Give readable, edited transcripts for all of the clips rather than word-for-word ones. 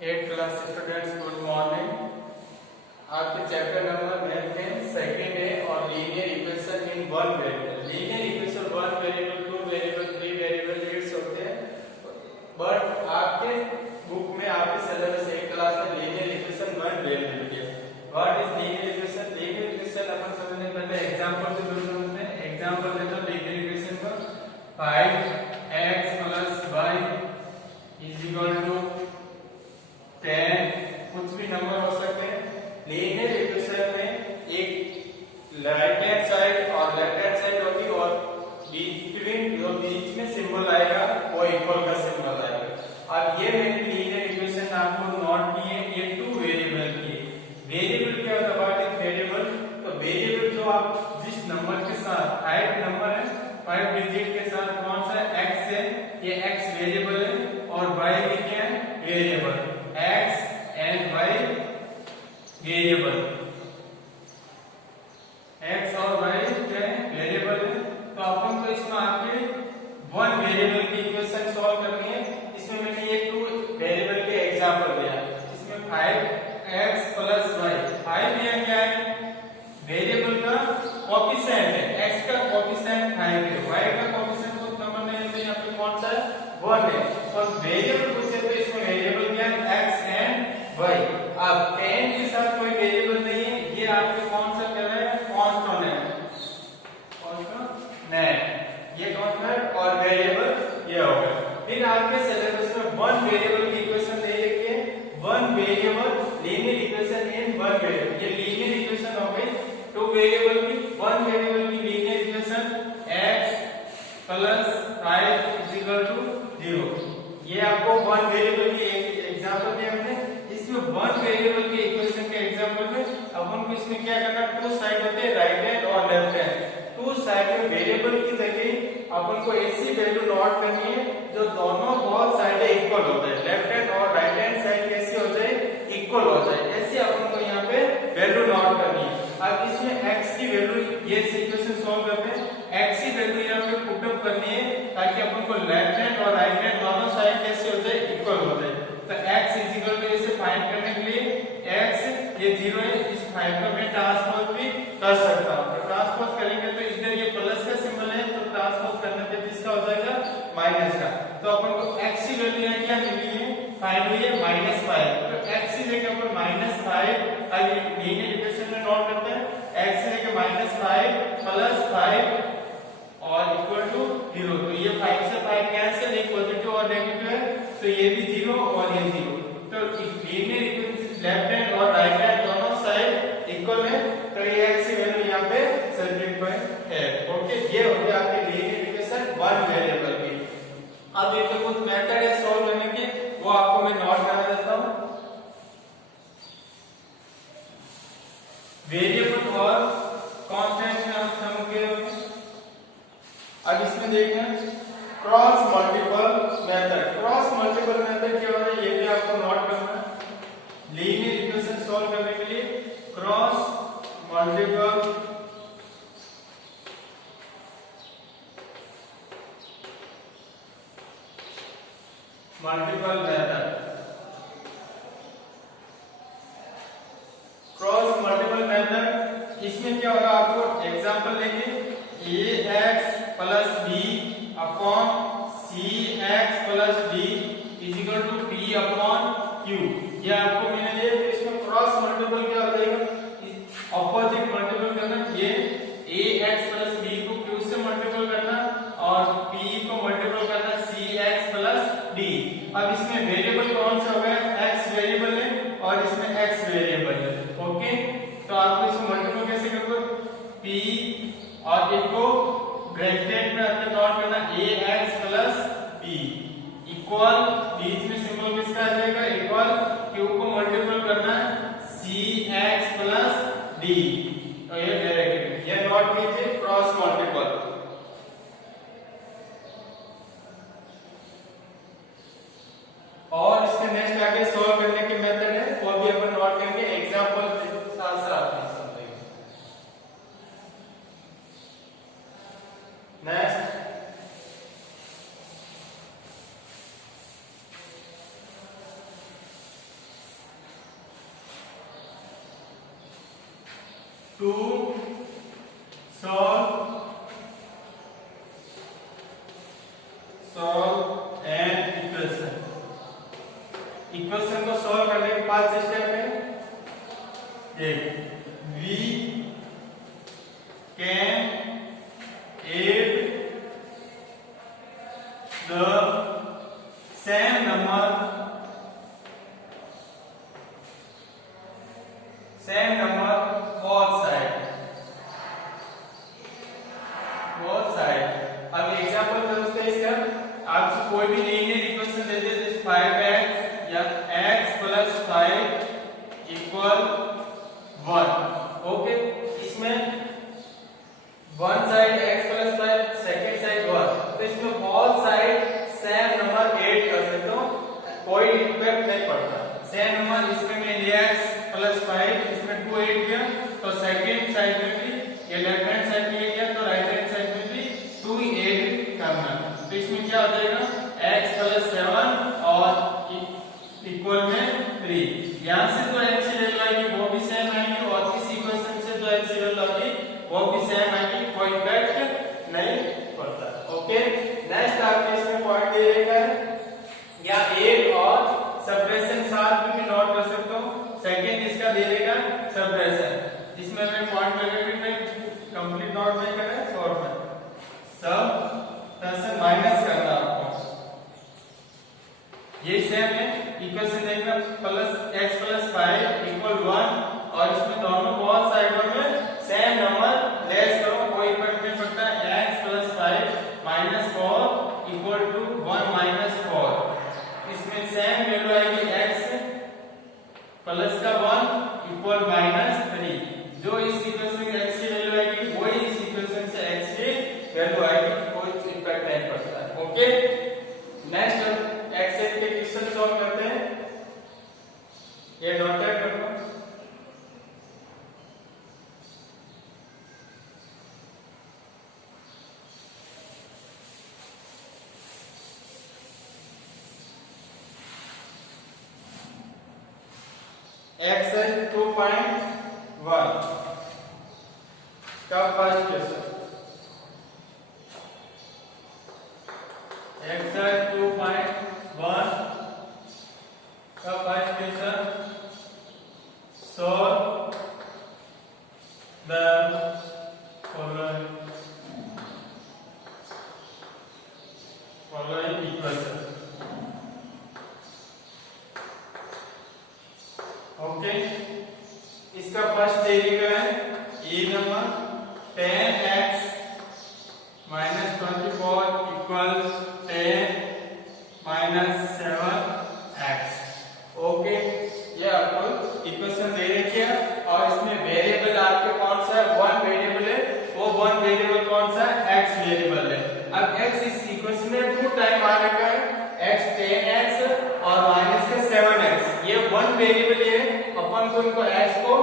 8 class students, good morning. आपके chapter number math में second है और linear equation in one variable. Linear equation one variable, two variable, three variable leads होते हैं, but आपके book में आपके सिलेबस एक क्लास में लीनियर इक्वेशन वन वेरिएबल के what is linear equation. Linear equation अपन समझने पहले एग्जांपल से शुरू करते हैं। एग्जांपल देता हूं लीनियर इक्वेशन का 5x + y is equal to 10, कुछ भी नंबर हो सकते हैं। लीनियर इक्वेशन में एक राइट हैंड साइड और लेफ्ट हैंड साइड होगी और बिटवीन जो बीच में सिंबल आएगा वो इक्वल का सिंबल आएगा। अब ये मैंने लीनियर इक्वेशन आपको नोट की है, ये टू वेरिएबल की है। वेरिएबल क्या होता है, व्हाट इज वेरिएबल। तो वेरिएबल जो आप जिस नंबर के साथ 5 नंबर है, 5 डिजिट के साथ कौन सा x है, ये x वेरिएबल है और y भी क्या है, variable. x and y variable, x और y क्या है, वेरिएबल है। तो अपन को इसमें आपके वन वेरिएबल की इक्वेशन सॉल्व करनी है। इसमें मैंने ये टू वेरिएबल के एग्जांपल दिया। इसमें 5x + y, 5 दिया क्या है, वेरिएबल का कोएफिशिएंट है, x का कोएफिशिएंट 5 है, y का कोएफिशिएंट कुछ नंबर नहीं है, यहाँ पे कौन सा है, 1 है। और वेरिएबल पूछे तो इसमें वेरिएबल क्या है, x एंड y। अब 10 के साथ कोई वेरिएबल नहीं है, ये आपके कौन सा कह रहा है, कांस्टेंट है, कांस्टेंट नहीं, ये कांस्टेंट और वेरिएबल ये हो गया। फिर आपके सिलेबस में वन वेरिएबल की इक्वेशन दे रखी है, one variable linear equation in one variable. ये लीनियर इक्वेशन हो गई टू वेरिएबल की। वन वेरिएबल की लीनियर इक्वेशन x + 5 = 0। ये आपको वन वेरिएबल की एक एग्जांपल दिया हमने। इसमें वन वेरिएबल के इक्वेशन के एग्जांपल में अपन को इसमें क्या करना, टू साइड होते हैं, राइट हैंड और लेफ्ट हैंड। टू साइड में वेरिएबल की जगह अपन को ऐसी वैल्यू नोट करनी है जो दोनों बहुत साइड इक्वल हो जाए, लेफ्ट हैंड और राइट हैंड साइड कैसी हो जाए, इक्वल हो जाए, ऐसी अपन को यहाँ पे वैल्यू नोट करनी है। अब इसमें x की वैल्यू, ये इक्वेशन सॉल्व करते हैं, x की वैल्यू यहाँ पे पुट अप करनी है ताकि अपन को लेफ्ट हैंड और राइट हैंड दोनों साइड कैसे हो जाए, इक्वल हो जाए। तो x = इसे फाइंड करने के लिए x ये 0 है, इस 5 को मैं ट्रांसपोज भी कर सकता हूं। तो ट्रांसपोज करेंगे तो इधर ये प्लस का सिंबल है, तो ट्रांसपोज करने पे किसका हो जाएगा, माइनस का। तो अपन को x की वैल्यू क्या मिली है, फाइंड हुई है -5। तो x की जगह अपन -5 आगे लीनियर इक्वेशन में नोट करते हैं, x की जगह -5 + 5 और इक्वल टू 0। तो ये 5 से 5 कैंसिल, एक पॉजिटिव और नेगेटिव है, तो ये भी 0 और ये 0। तो लीनियर इक्वेशन लेफ्ट हैंड और राइट हैंड दोनों साइड इक्वल है, तो ये x की वैल्यू यहाँ पे सेटिस्फाइड है। ओके, ये हो गया आपकी लीनियर इक्वेशन वन वेरिएबल की। अब ये जो कुछ मेथड है सॉल्व करने के, वो आपको मैं नोट करा देता हूँ। वेरिएबल और कांस्टेंट में हम सम के, अब इसमें देखें cross multiple method. Cross multiple method क्या होता है, ये भी आपको नोट करना है। लीनियर इक्वेशन सॉल्व करने के लिए cross multiple method. Cross multiple method, इसमें क्या होगा, आपको एग्जांपल लेंगे, ax + b upon cx + d = p/q। ये आपको मैंने दिया। तो इसमें क्रॉस मल्टीपल क्या हो जाएगा, अपोजिट मल्टीपल करना, ये ax + b को q से मल्टीपल करना और p को मल्टीपल करना cx + d। अब इसमें वेरिएबल कौन सा हो गया, x वेरिएबल है और इसमें x वेरिएबल है। ओके, तो आपको इसको मल्टीपल कैसे करोगे, p और इनको ब्रैकेट में आपने नोट करना, ax + b इक्वल, बीच में सिंबल किसका आ जाएगा, इक्वल, q को मल्टीपल करना cx + d। तो ये ब्रैकेट, ये नोट कीजिए क्रॉस मल्टीपल। और इसके नेक्स्ट आगे सॉल्व करने के मेथड है, वो भी अपन नोट करेंगे एग्जांपल के साथ साथ समझेंगे। Next to solve an equation. Equation को सॉल्व करने के 5 स्टेप है। एक, we can add the same number both side। अब एग्जांपल समझते हैं इसका। आपसे कोई भी लीनियर इक्वेशन दे दे, जैसे 5x या x + 5 = 1। ओके, इसमें one side x + 5, second side 1, तो इसमें both side same number add कर सकते हो, कोई इम्पैक्ट नहीं पड़ता। सेम नंबर इसमें मैं x + 5, इसमें 2 ऐड किया तो सेकंड साइड में भी, ये लेफ्ट हैंड साइड में किया तो राइट हैंड साइड में भी 2 ऐड करना। तो इसमें क्या हो जाएगा, x + 7 और इक्वल में 3। यहां से तो x की वैल्यू आएगी वो भी सेम आएगी, और इस इक्वेशन से जो x की वैल्यू आएगी वो भी सेम आएगी, कोई इफेक्ट नहीं पड़ता। ओके, नेक्स्ट आपके इसमें पॉइंट ये है, या ऐड और सब्ट्रैक्शन साथ में भी नोट कर सकते हो। सेकंड इसका दे देगा सब्ट्रैक्शन, इसमें मैं पॉइंट वगैरह में कंप्लीट नोट नहीं कर रहा है, शॉर्ट में सब्ट्रैक्शन माइनस करना आपको। ये सेम है, इक्वेशन देखना x + 5 = 1, और इसमें दोनों बहुत साइडों में सेम नंबर लेस करो, कोई इफेक्ट नहीं पड़ता। x + 5 - 4 = 1 - 4। इसमें सेम वैल्यू आएगी x प्लस का 1 = -3। जो इस इक्वेशन से x की वैल्यू आएगी वही इस इक्वेशन से x की वैल्यू आएगी, कोई इफेक्ट नहीं पड़ता। ओके, नेक्स्ट एक्सेल के क्वेश्चन सॉल्व करते हैं। ये नोटेट कर लो। एक्सरसाइज 2.1 का फर्स्ट क्वेश्चन। एक्सरसाइज 2.1 का first question, solve the following equation. Okay, इसका फर्स्ट तरीका है ए नंबर 10x - 24 = 10 - 7x। ओके, ये आपको इक्वेशन दे रखी है, और इसमें वेरिएबल आपके कौन सा है, 1 वेरिएबल है, वो 1 वेरिएबल कौन सा है, x वेरिएबल है। अब x इस इक्वेशन में 2 टाइम आ रखा है, x 10x और -7x, ये 1 वेरिएबल है। अपन को इनको x को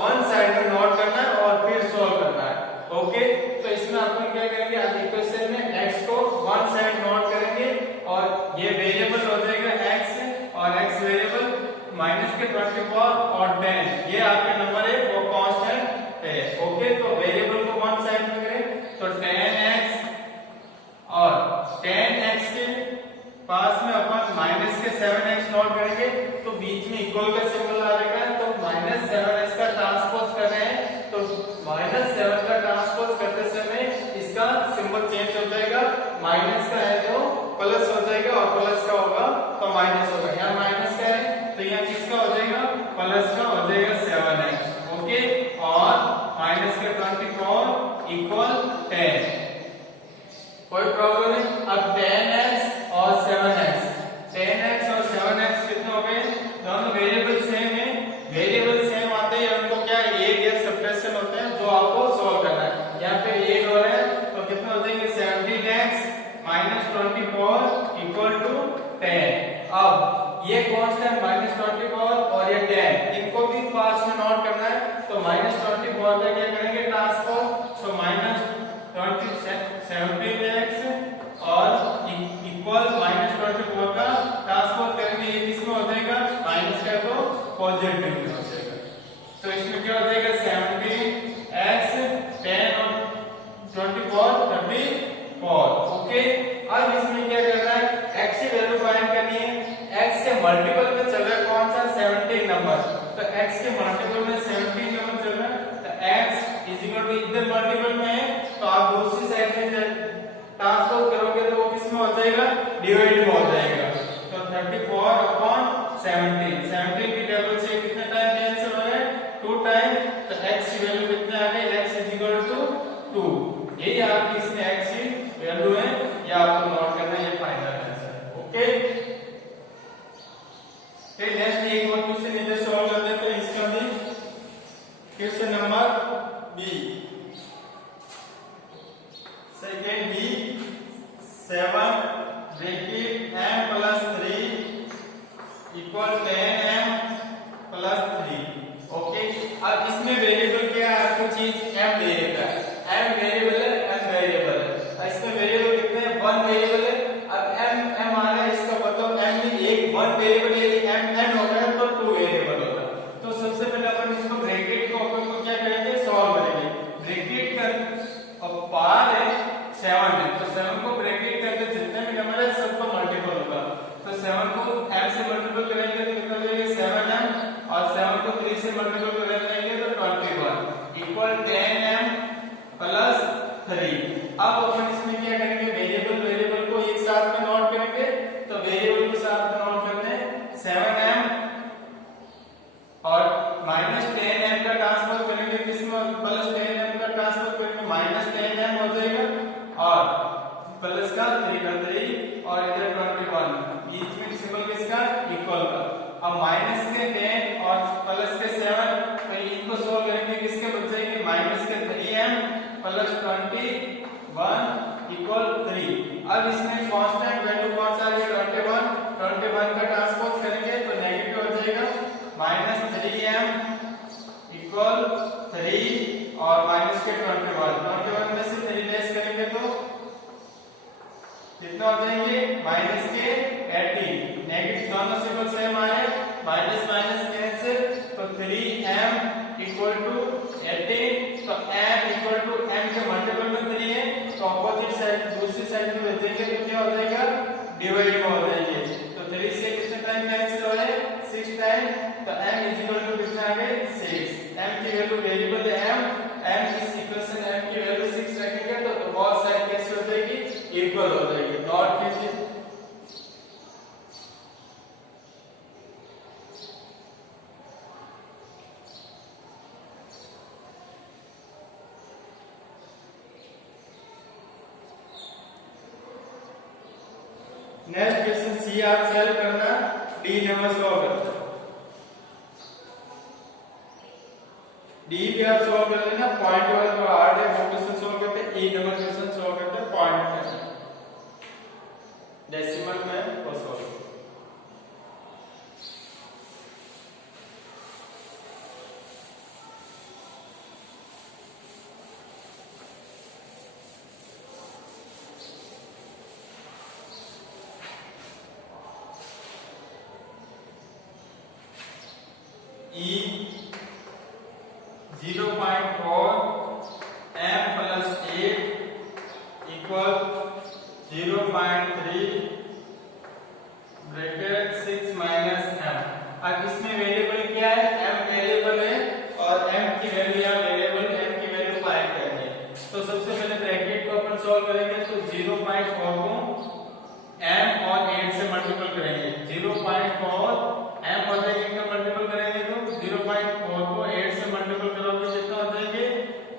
वन साइड में नोट करना है और फिर सॉल्व करना है। ओके, तो इसमें अपन क्या करेंगे, आज इक्वेशन में x को वन साइड नोट करेंगे, और ये वेरिएबल हो जाएगा x, और x वेरिएबल -24 और 10, ये आपके नंबर है वो कांस्टेंट है। ओके, तो वेरिएबल को वन साइड में करें तो 10x, और 10x के पास में अपन -7x नोट करेंगे, तो बीच में इक्वल का सिंबल आ जाएगा, तो -7x का ट्रांसपोज कर रहे हैं, तो -7 का ट्रांसपोज करते समय इसका सिंबल चेंज हो जाएगा, माइनस का है तो प्लस हो जाएगा, और प्लस का होगा तो माइनस होगा। यहाँ माइनस का है तो यहाँ किसका हो जाएगा, प्लस का हो जाएगा 7x। ओके, और -24 = 10। कोई प्रॉब्लम नहीं। अब 10x और 7x, 10x और 7x कितने हो गए, दोनों वेरिएबल सेम है। वेरिएबल सेम आते हैं उनको क्या ऐड या सब्ट्रैक्शन होते हैं, जो आपको सॉल्व करना है। यहाँ पे ऐड हो रहा है तो कितने हो जाएंगे, 17x - 24 = 10। अब ये कांस्टेंट -24 और ये 10, इनको भी पास में नोट करना है, तो -24 का क्या करेंगे ट्रांसपोज, तो -17x और इक्वल -24 का ट्रांसपोज करेंगे, ये किसमें हो जाएगा, माइनस का तो पॉजिटिव हो जाएगा। तो इसमें क्या हो जाएगा, 17 मल्टीपल में चल रहा है कौन सा 17 नंबर, तो x के मल्टीपल में 17 नंबर चल रहा है, तो x इज इक्वल टू इधर मल्टीपल में है तो आप दूसरी साइड में ट्रांसपोज करोगे तो वो किस में हो जाएगा, डिवाइड में हो जाएगा। तो 34 अपॉन 17, 17 की टेबल से कितना टाइम कैंसिल हो रहा है, 2 टाइम, तो x की वैल्यू कितना आ गई, x इज इक्वल टू 2। यही आपकी इसमें x की वैल्यू है, ये आपको नोट करना है, ये फाइनल आंसर है। ओके, फिर नेक्स्ट एक और क्वेश्चन इधर सॉल्व कर देते हैं। इसका भी question number B, second B, 7 bracket m plus 3 equal 10m plus 3। Okay, अब इसमें वेरिएबल क्या है, आपको चीज m दे देता है, m वेरिएबल है, n वेरिएबल है। इसमें वेरिएबल कितने हैं, 1 वेरिएबल है। अब m आ रहा है, इसका मतलब m में एक 1 वेरिएबल है, m n होता है तो 2 वेरिएबल होता है। तो सबसे पहले अपन इसको ब्रैकेट को अपन को क्या करेंगे, सॉल्व करेंगे। ब्रैकेट कर अब पार है 7 है, तो 7 को ब्रैकेट करके जितने भी नंबर है सबको मल्टीपल होगा, तो 7 को m से मल्टीपल करेंगे तो कितना हो जाएगा, 7m, और 7 को 3 से मल्टीपल करेंगे तो 21 इक्वल 10m प्लस 3। अब अपन इसमें क्या करेंगे, वेरिएबल वेरिएबल को एक साथ में नोट करेंगे, तो वेरिएबल को साथ में नोट करते हैं, 7m और माइनस 10m का ट्रांसफर करेंगे किसमें, प्लस 10m का ट्रांसफर करेंगे, माइनस 10m हो जाएगा, और प्लस का 3 का 3 और इधर 21, बीच में सिंबल किसका, इक्वल का। अब माइनस के 10 और प्लस के 7, तो इनको सोल्व करेंगे, किसके बच जाएंगे, माइनस के 3m प्लस 21 इक्वल 3। अब इसमें कांस्टेंट वैल्यू कौन सा है, 21 का ट्रांसपोज करेंगे तो नेगेटिव हो जाएगा, माइनस 3m इक्वल 3 और माइनस के 21 में से 3 लेस करेंगे तो कितना हो जाएंगे, माइनस के 18। नेगेटिव दोनों सिंबल सेम आए, माइनस माइनस कैंसिल, तो 3m इक्वल टू 18, तो m इक्वल टू m के मल्टीपल में 3 है, तो ऑपोजिट साइड दूसरी साइड में भेजेंगे तो क्या हो जाएगा, डिवाइड में हो जाएंगे। तो 3 से कितने टाइम कैंसिल हो रहा है, 6 टाइम, तो m इज इक्वल टू कितना आ गया, 6। m की वैल्यू वेरिएबल है m इस इक्वेशन m की वैल्यू 6 रखेंगे तो बहुत साइड कैसे हो जाएगी, इक्वल हो जाएगी। नोट कीजिए, नेक्स्ट क्वेश्चन सी आप सॉल्व करना, डी नंबर सॉल्व करना, डी भी आप सॉल्व कर लेना, पॉइंट वाला थोड़ा हार्ड है, वो क्वेश्चन सॉल्व करते हैं, ए नंबर क्वेश्चन सॉल्व करते हैं पॉइंट में, डेसिमल में वो solve. E 0.4 m plus 8 equal 0.3 bracket 6 minus m। अब इसमें वेरिएबल क्या है, m वेरिएबल है और m की वैल्यू या वेरिएबल m की वैल्यू फाइंड करनी है। तो सबसे पहले ब्रैकेट को अपन सॉल्व करेंगे, तो 0.4 को m और 8 से मल्टीपल करेंगे, 0.4 m और 8 का मल्टीपल करेंगे तो 0.4 को 8 से मल्टीपल करोगे कितना हो जाएंगे,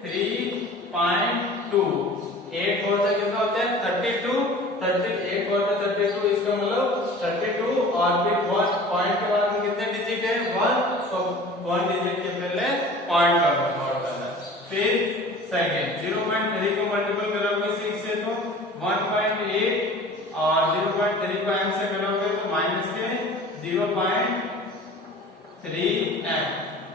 3.2, 8 4 से कितना होता है 32, 38 4 से 32, इसका मतलब 32 और फिर 1 पॉइंट के बाद में कितने डिजिट है, 1, तो 1 डिजिट के पहले पॉइंट का नोट करना। फिर सेकंड 0.3 को मल्टीपल करोगे 6 से तो 1.8 और 0.3 को m से करोगे तो माइनस के 0.3m।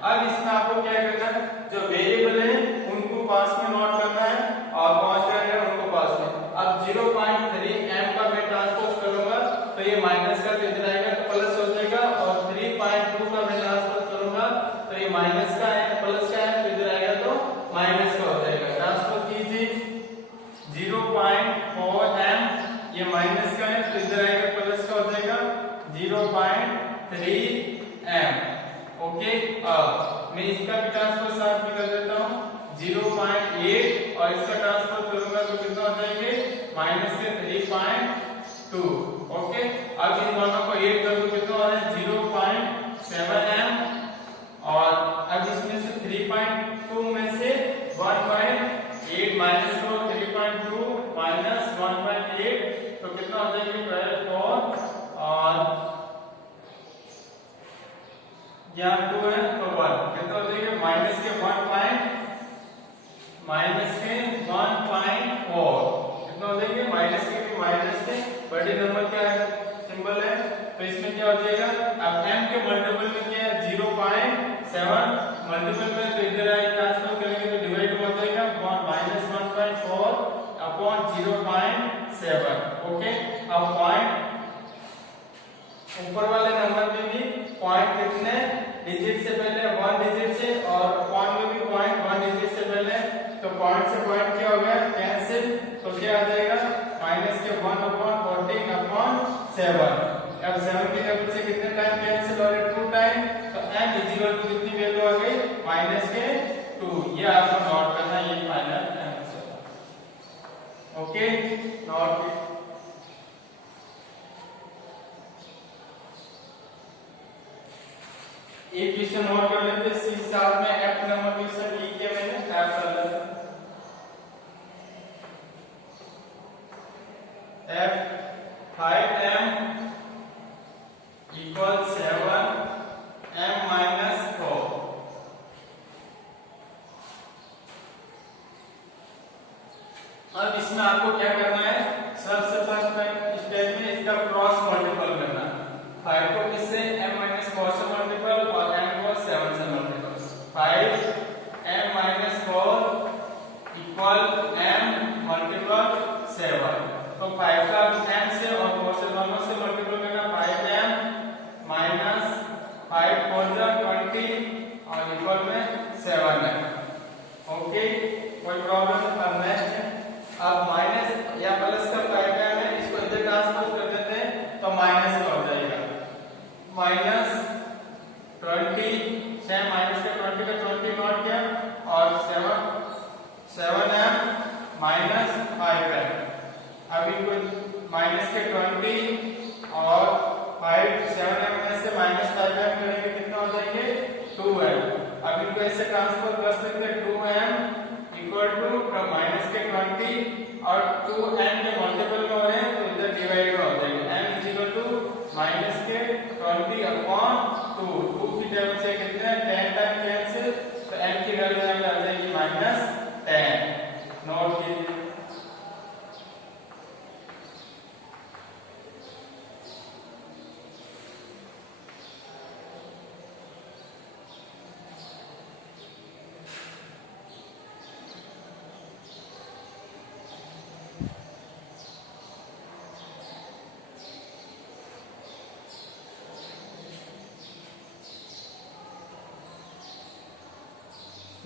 अब इसमें आपको क्या करना है, जो वेरिएबल है उनको पास में नोट करना है और कांस्टेंट है उनको पास में। अब 0.3m का मैं ट्रांसपोज करूंगा तो ये माइनस का कितना आएगा, प्लस हो जाएगा, और 3.2 का मैं ट्रांसपोज करूंगा तो ये माइनस का है, प्लस का है, तो इधर आएगा तो माइनस का हो जाएगा। ट्रांसपोज कीजिए, 0.4m ये माइनस का है तो इधर आएगा प्लस का हो जाएगा 0.3 अब मैं इसका भी ट्रांसपोज साथ में कर देता हूँ 0.8 और इसका ट्रांसपोज करूंगा तो कितना हो जाएंगे माइनस के 3.2। ओके, अब इन दोनों को ऐड कर दो कितना हो रहा है 0.7 m और अब इसमें से 3.2 में से 1.8 माइनस करो 3.2 माइनस 1.8 तो कितना हो जाएगा 12 और यहाँ 2 है तो 1 कितना हो जाएगा माइनस के 1.4 कितना हो जाएंगे माइनस के बड़े नंबर क्या है सिंबल है तो इसमें क्या हो जाएगा अब m के मल्टीपल में क्या है 0.7 मल्टीपल में तो इधर आए ट्रांसफर करेंगे तो डिवाइड हो जाएगा माइनस 1.4 अपॉन 0.7। ओके, अब पॉइंट ऊपर वाले नंबर में भी पॉइंट कितने डिजिट से पहले 1 डिजिट से और पॉइंट में भी पॉइंट 1 डिजिट से पहले तो पॉइंट से पॉइंट क्या हो गया कैंसिल तो क्या आ जाएगा माइनस के 1/14 अपॉन 7। अब 7 की जगह से कितने टाइम कैंसिल हो रहे 2 टाइम तो m इक्वल टू कितनी वैल्यू आ गई माइनस के 2। ये आपको नोट करना ये फाइनल आंसर। ओके, नोट एक क्वेश्चन और कर लेते हैं इसी साथ में f नंबर क्वेश्चन लिख के मैंने f कर लेते हैं f 5m equal 7 m minus 4। अब इसमें आपको क्या करना है सबसे फर्स्ट स्टेप में इसका क्रॉस मल्टीपल करना है 5 को किससे m माइनस 4 से मल्टीपल और m को 7 से multiple 5 m minus 4 equal m multiple 7 तो 5 का m से और 4 से दोनों से मल्टीपल करना 5m माइनस 5 4 20 और इक्वल में 7 है। ओके, कोई प्रॉब्लम अब नेक्स्ट अब माइनस या प्लस का 5m है इसको इधर ट्रांसपोज कर देते हैं तो माइनस का हो जाएगा माइनस 20 से माइनस का 20 का 20 नोट किया और 7m माइनस 5m। अब इनको माइनस के 20 और 5 7m में से माइनस 5m करेंगे कितना हो जाएंगे 2m। अब इनको ऐसे ट्रांसफर कर सकते हैं 2m इक्वल टू माइनस के 20 और 2n के मल्टीपल में हो रहे हैं तो इधर डिवाइड हो जाएगा m is equal to minus के 20 अपॉन 2 2 की जगह से कितने 10 टाइम कैंसिल तो m की वैल्यू यहाँ पे आ जाएगी माइनस 10। नोट कीजिए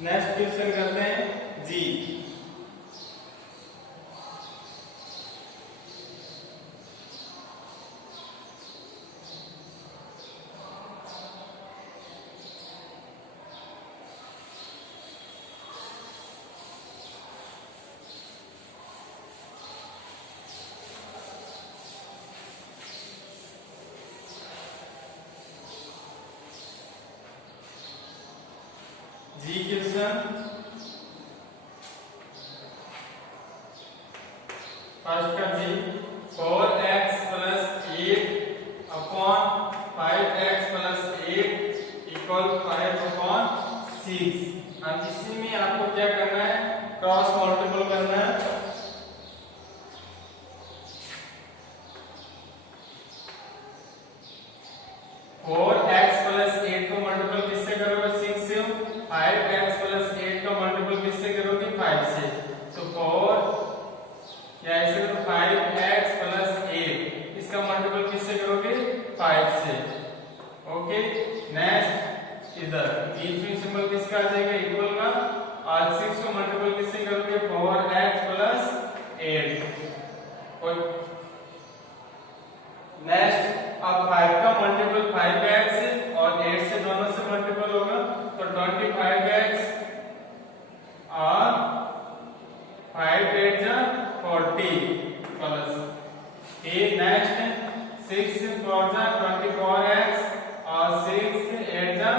नेक्स्ट क्वेश्चन करते हैं जी। जी क्वेश्चन फर्स्ट का जी 4x plus 8 upon 5x plus 8 equal 5 upon 6। अब इसी में आपको क्या करना है क्रॉस मल्टीपल करना है। और x प्लस 8 को मल्टीपल किससे करोगे 6 से 5x प्लस 8 का मल्टीपल किससे करोगे 5 से तो 4 या ऐसे तो 5x प्लस 8 इसका मल्टीपल किससे करोगे 5 से। ओके, नेक्स्ट इधर बीच में सिंबल किसका आ जाएगा इक्वल का और 6 को मल्टीपल किससे करोगे 4x प्लस 8। नेक्स्ट अब 5 का मल्टीपल 5x और 8 से दोनों से मल्टीपल होगा नेक्स्ट 6 4 जा 24x और 6 8 जा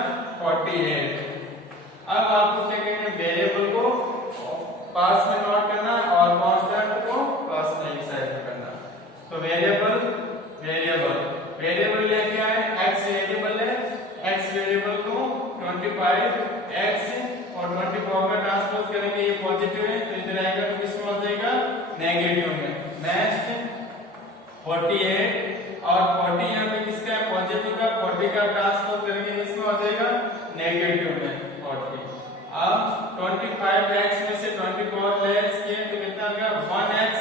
48। अब आपको क्या कहना है, वेरिएबल को पास में नोट करना और कांस्टेंट को पास में साइड में करना। तो वेरिएबल लेके आए, x वेरिएबल है, x वेरिएबल को 25x और 24 का ट्रांसपोज करेंगे, ये पॉजिटिव है तो इधर आएगा तो किसमें हो जाएगा, नेगेटिव में। नेक्स्ट 48 और 40 यहाँ पे किसका है, पॉजिटिव का, 40 का ट्रांसपोज करेंगे किसमें हो जाएगा, नेगेटिव में 40। अब 25x में से 24 लेस किए तो कितना आ गया, 1x,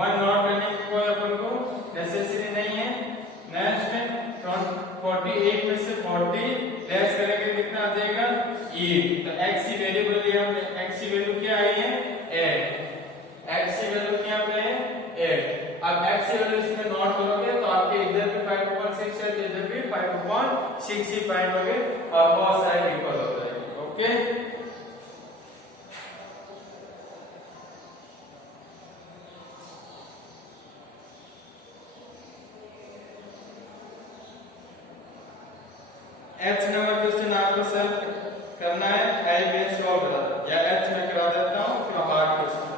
1 नॉट करने की कोई अपन को नेसेसरी नहीं है। नेक्स्ट 48 में से 40 लेस करेंगे कितना आ जाएगा, 8। तो x की वेरिएबल लिया हमने, x की वैल्यू क्या आई है, 8। x की वैल्यू क्या है, 8। अब x की वैल्यू इसमें नोट करोगे तो आपके इधर भी 5.6 है तो इधर भी 5.6 ही फाइंड होगे और बहुत सारे इक्वल हो जाएंगे। ओके, h नंबर क्वेश्चन आपको सॉल्व करना है, आई में सॉल्व करा या h में करा देता हूं, फिर हार्ड क्वेश्चन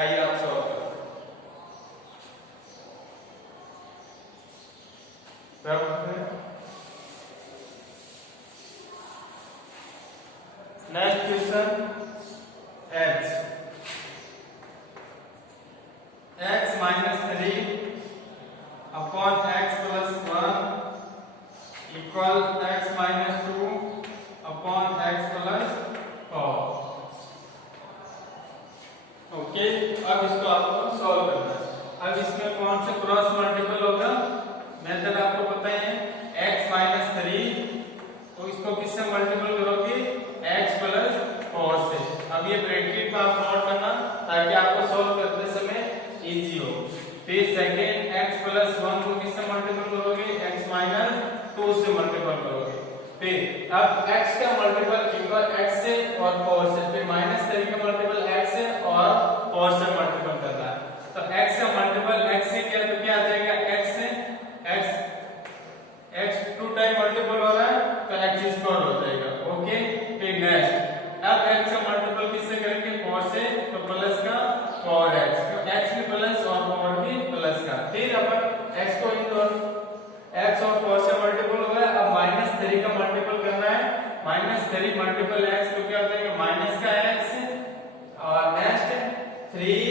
आइए आप सॉल्व करो। Next question h x minus 3 upon x plus 1 equal x minus 2 upon x plus 4। Okay, अब इसको आपको सॉल्व करना है। अब इसमें कौन से क्रॉस मल्टीपल होगा, मेथड आपको पता है, x minus 3 तो इसको किससे मल्टीपल करोगे, x plus 4 से। अब ये ब्रैकेट का आप नोट करना ताकि आपको सॉल्व करते समय इजी हो। फिर सेकंड x plus 1 को किससे मल्टीपल करोगे, x minus 2 से मल्टीपल करोगे। फिर अब x का मल्टीपल इक्वल x से और 4 से, फिर -3 का मल्टीपल x से और 4 से मल्टीपल करना है। तो x का मल्टीपल x से किया तो क्या आ जाएगा, x से x 2 टाइम मल्टीपल हो रहा है तो x स्क्वायर हो जाएगा। ओके, फिर नेक्स्ट अब x का मल्टीपल किससे करेंगे, 4 से, तो प्लस का 4x, तो x भी प्लस और 4 भी प्लस का। फिर अपन x को इन दोनों x और 4 से मल्टीपल हो गया, अब -3 का मल्टीपल करना है, -3 मल्टीपल x तो क्या हो जाएगा, माइनस का x और नेक्स्ट 3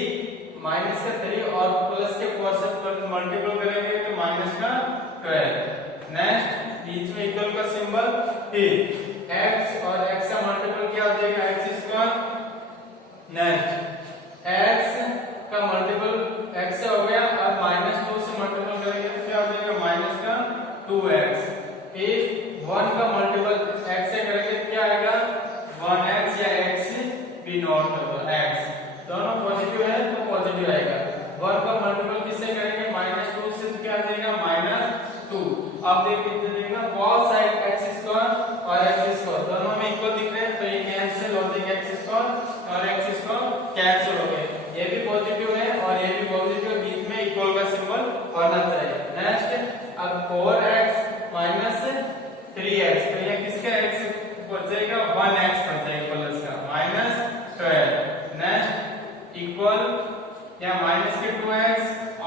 माइनस का 3 और प्लस के 4 से मल्टीपल करेंगे तो माइनस का 12। नेक्स्ट बीच में इक्वल का सिंबल, फिर x और x का मल्टीपल क्या हो जाएगा, x स्क्वायर। नेक्स्ट x का मल्टीपल x से हो गया, अब -2 से मल्टीपल करेंगे तो क्या हो जाएगा, माइनस का 2x। फिर 1 का मल्टीपल x से करेंगे तो क्या आएगा, 1x या x भी नोट कर दो, x दोनों पॉजिटिव है तो पॉजिटिव आएगा। 1 का मल्टीपल किससे करेंगे, -2 से तो क्या आ जाएगा, -2। अब देखना बहुत साइड x स्क्वायर और x स्क्वायर दोनों में इक्वल दिख रहे हैं तो ये कैंसिल हो जाएगा, x स्क्वायर और x स्क्वायर कैंसिल हो गए, ये भी पॉजिटिव है और ये भी पॉजिटिव, बीच में इक्वल का सिंबल होना चाहिए। नेक्स्ट अब 4x minus 3x तो ये किसका x बच जाएगा, 1x बच जाएगा प्लस का, -12। नेक्स्ट इक्वल या माइनस के 2x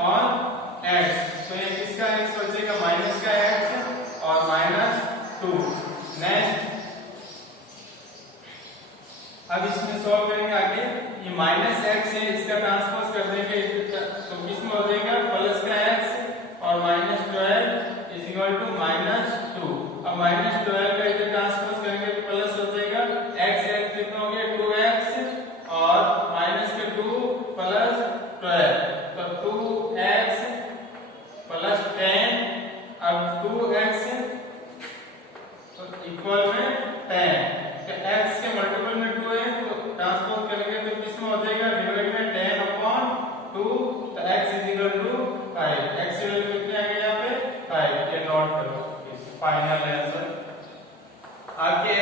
और x तो ये किसका x बचेगा, माइनस का x और -2। नेक्स्ट अब इसमें सॉल्व करेंगे आगे, ये -x है इसका ट्रांसपोज कर देंगे तो किसमें हो जाएगा, प्लस का x और -12 इज इक्वल टू -2। अब -12 का इधर ट्रांसपोज करेंगे तो प्लस हो जाएगा, x कितना हो गया, 2x और -2 प्लस 12 तो 2x प्लस 10। अब 2x इक्वल में 10 तो x के मल्टीपल में 2 है तो ट्रांसपोज करेंगे तो किसमें हो जाएगा, डिवाइड में 10/2 तो x is equal to 5। x की वैल्यू कितनी आ गई यहाँ पे, 5। ये नोट करो, फाइनल आंसर आपके